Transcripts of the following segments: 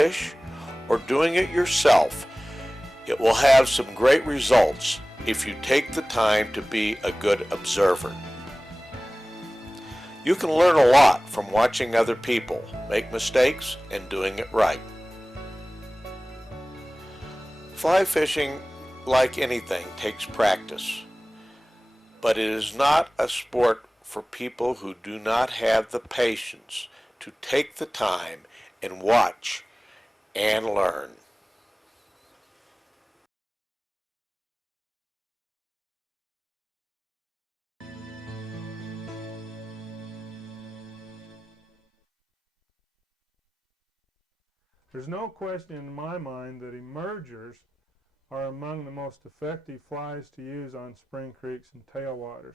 fish or doing it yourself, it will have some great results if you take the time to be a good observer. You can learn a lot from watching other people make mistakes and doing it right. Fly fishing, like anything, takes practice, but it is not a sport for people who do not have the patience to take the time and watch and learn. There's no question in my mind that emergers are among the most effective flies to use on spring creeks and tailwaters.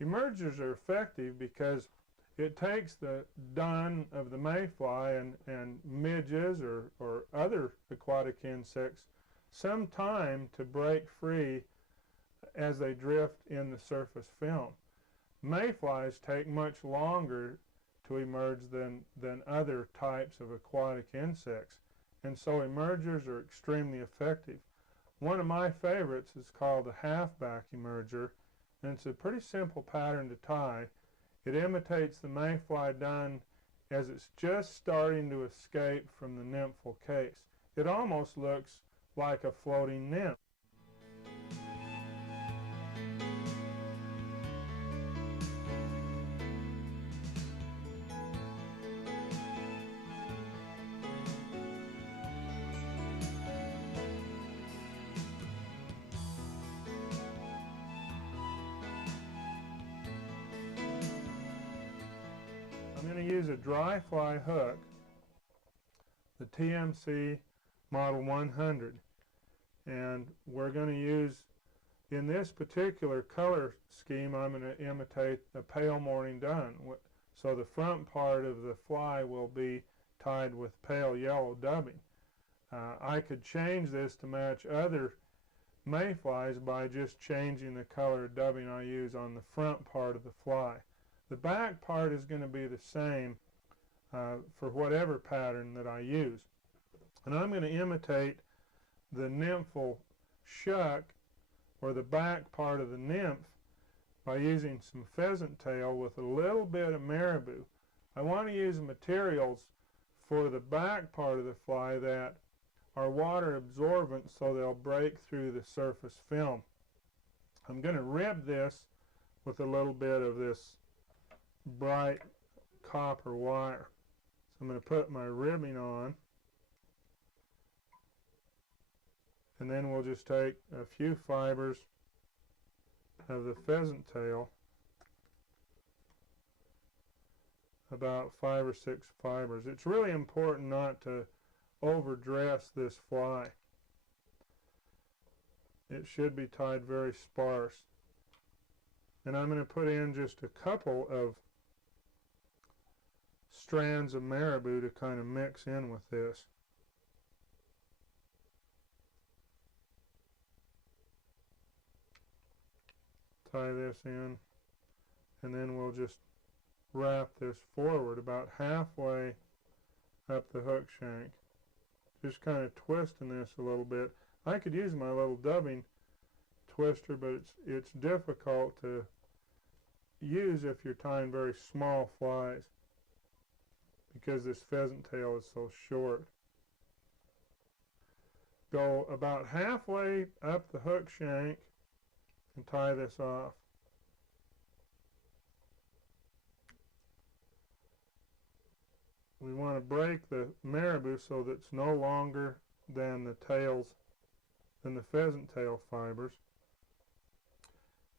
Emergers are effective because it takes the dun of the mayfly and midges or other aquatic insects some time to break free as they drift in the surface film. Mayflies take much longer to emerge than other types of aquatic insects, and so emergers are extremely effective. One of my favorites is called the Halfback Emerger, and it's a pretty simple pattern to tie. It imitates the mayfly dun as it's just starting to escape from the nymphal case. It almost looks like a floating nymph. I'm going to use a dry fly hook, the TMC Model 100, and we're going to use, in this particular color scheme, I'm going to imitate a pale morning dun. So the front part of the fly will be tied with pale yellow dubbing. I could change this to match other mayflies by just changing the color dubbing I use on the front part of the fly. The back part is going to be the same for whatever pattern that I use. And I'm going to imitate the nymphal shuck, or the back part of the nymph, by using some pheasant tail with a little bit of marabou. I want to use materials for the back part of the fly that are water absorbent, so they'll break through the surface film. I'm going to rib this with a little bit of this bright copper wire. So I'm going to put my ribbing on, and then we'll just take a few fibers of the pheasant tail, about 5 or 6 fibers. It's really important not to overdress this fly. It should be tied very sparse. And I'm going to put in just a couple of strands of marabou to kind of mix in with this. Tie this in, and then we'll just wrap this forward about halfway up the hook shank. Just kind of twisting this a little bit. I could use my little dubbing twister, but it's difficult to use if you're tying very small flies, because this pheasant tail is so short. Go about halfway up the hook shank and tie this off. We want to break the marabou so that it's no longer than the pheasant tail fibers.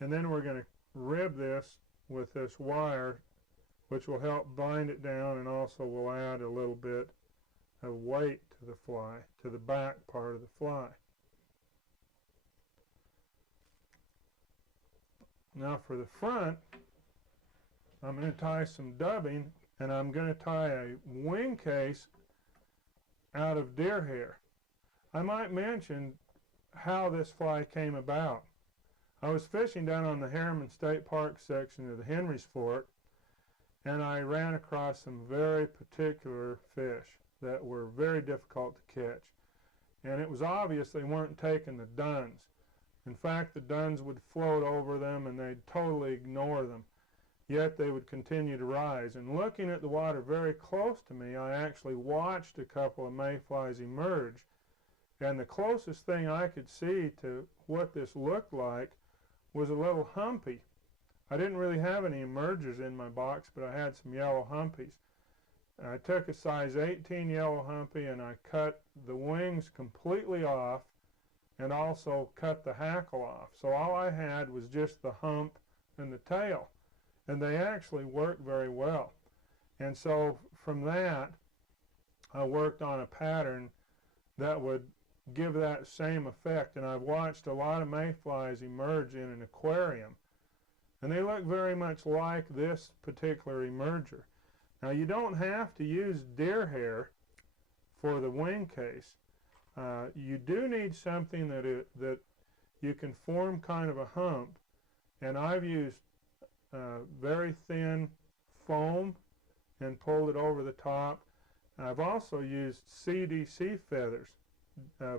And then we're going to rib this with this wire, which will help bind it down, and also will add a little bit of weight to the fly, to the back part of the fly. Now for the front, I'm going to tie some dubbing, and I'm going to tie a wing case out of deer hair. I might mention how this fly came about. I was fishing down on the Harriman State Park section of the Henry's Fork, and I ran across some very particular fish. that were very difficult to catch. And it was obvious they weren't taking the duns. In fact, the duns would float over them and they'd totally ignore them. Yet they would continue to rise. And looking at the water very close to me, I actually watched a couple of mayflies emerge. And the closest thing I could see to what this looked like was a little humpy. I didn't really have any emergers in my box, but I had some yellow humpies. I took a size 18 yellow humpy and I cut the wings completely off and also cut the hackle off. So all I had was just the hump and the tail. And they actually worked very well. And so from that, I worked on a pattern that would give that same effect. And I've watched a lot of mayflies emerge in an aquarium. And they look very much like this particular emerger. Now you don't have to use deer hair for the wing case. You do need something that you can form kind of a hump. And I've used very thin foam and pulled it over the top. I've also used CDC feathers, a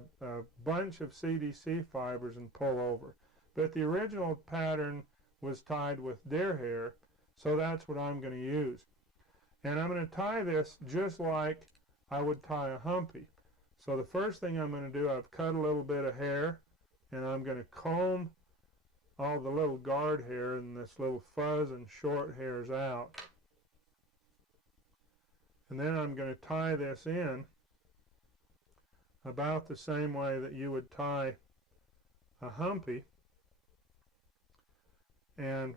bunch of CDC fibers, and pull over. But the original pattern was tied with deer hair, so that's what I'm going to use. And I'm going to tie this just like I would tie a humpy. So the first thing I'm going to do, I've cut a little bit of hair, and I'm going to comb all the little guard hair and this little fuzz and short hairs out. And then I'm going to tie this in about the same way that you would tie a humpy. And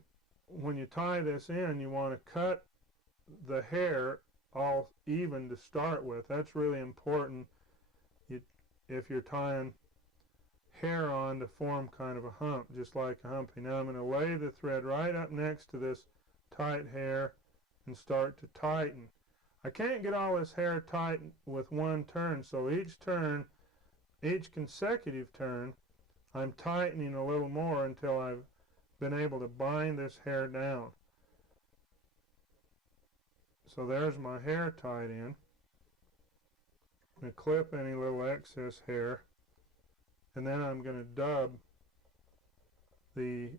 when you tie this in, you want to cut the hair all even to start with. That's really important if you're tying hair on to form kind of a hump, just like a humpy. Now I'm going to lay the thread right up next to this tight hair and start to tighten. I can't get all this hair tight with one turn, so each consecutive turn, I'm tightening a little more until I've been able to bind this hair down. So there's my hair tied in. I'm going to clip any little excess hair, and then I'm going to dub the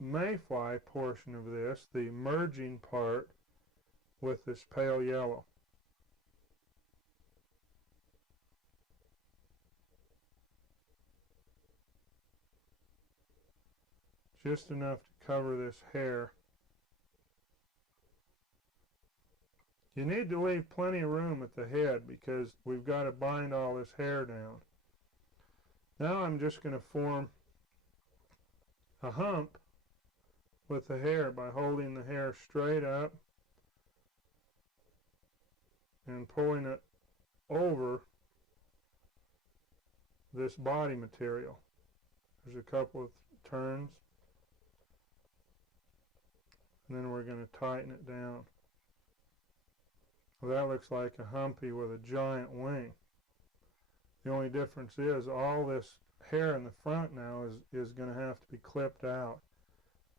mayfly portion of this, the merging part, with this pale yellow. Just enough to cover this hair. You need to leave plenty of room at the head because we've got to bind all this hair down. Now I'm just going to form a hump with the hair by holding the hair straight up and pulling it over this body material. There's a couple of turns, and then we're going to tighten it down. Well, that looks like a humpy with a giant wing. The only difference is all this hair in the front now is going to have to be clipped out.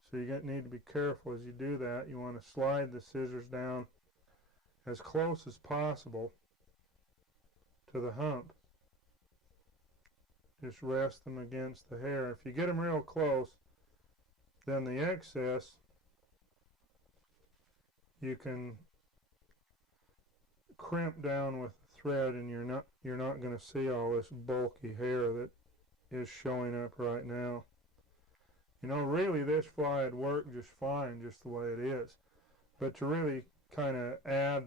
So you need to be careful as you do that. You want to slide the scissors down as close as possible to the hump. Just rest them against the hair. If you get them real close, then the excess you can crimp down with the thread, and you're not going to see all this bulky hair that is showing up right now. You know, really this fly would work just fine just the way it is. But to really kind of add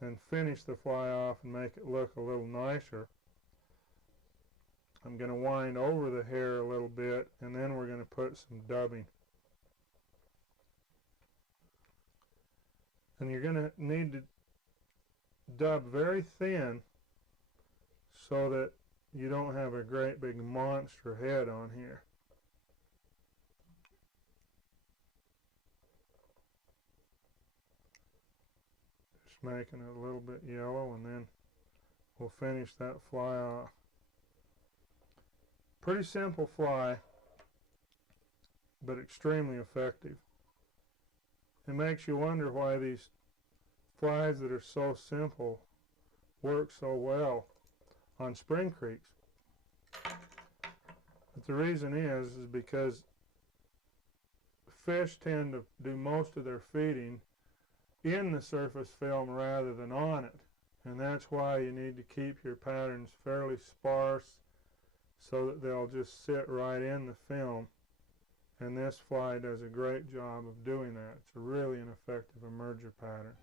and finish the fly off and make it look a little nicer, I'm going to wind over the hair a little bit, and then we're going to put some dubbing. And you're going to need to dub very thin so that you don't have a great big monster head on here. Just making it a little bit yellow, and then we'll finish that fly off. Pretty simple fly, but extremely effective. It makes you wonder why these flies that are so simple work so well on spring creeks. But the reason is because fish tend to do most of their feeding in the surface film rather than on it. And that's why you need to keep your patterns fairly sparse so that they'll just sit right in the film. And this fly does a great job of doing that. It's really an effective emerger pattern.